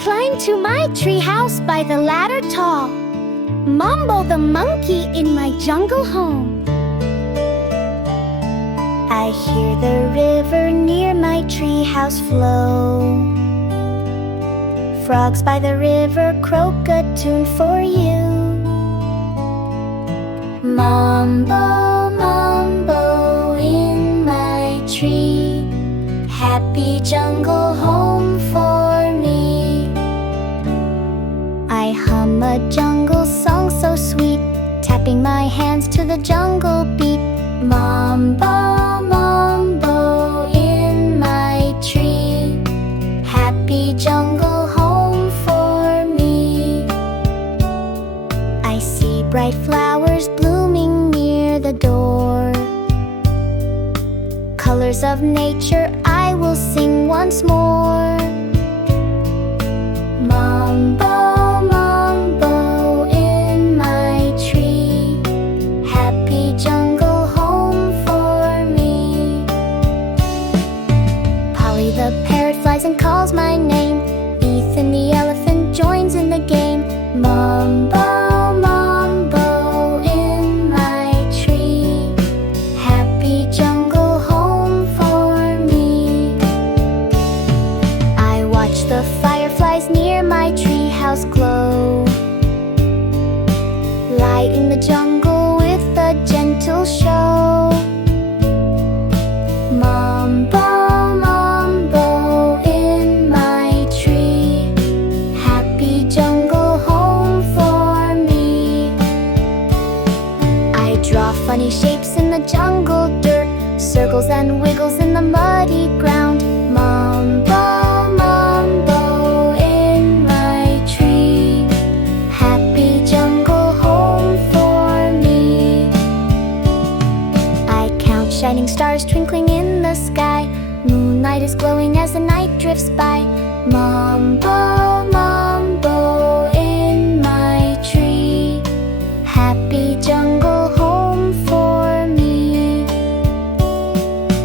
climb to my treehouse by the ladder tall. Mombo the monkey in my jungle home. I hear the river near my treehouse flow. Frogs by the river croak a tune for you. Mombo, Mombo in my tree, happy jungle home for me. I hum a jungle song so sweet, tapping my hands to the jungle beat. Mombo, Mombo in my tree, happy jungle home for me. I see bright flowers blooming near the door. Colors of nature I will sing once more. Mombo, Mombo in my tree, happy jungle home for me. Polly the parrot flies and calls my name. Ethan the elephant joins in the game. Mombo, Mombo in my tree, happy jungle home for me. I watch the fireflies near my treehouse glow, lighting the jungle with a gentle show. Mombo, Mombo in my tree, happy jungle home for me. I draw funny shapes in the jungle dirt, circles and wiggles in the muddy ground. Mombo, Mombo in my tree, happy jungle home for me. I count shining stars twinkling in the sky. Moonlight is glowing as the night drifts by. Mombo, Mombo in my tree, happy jungle home for me.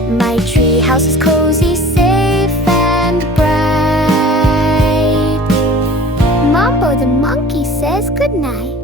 My tree house is cozy, safe and bright. Mombo the monkey says goodnight.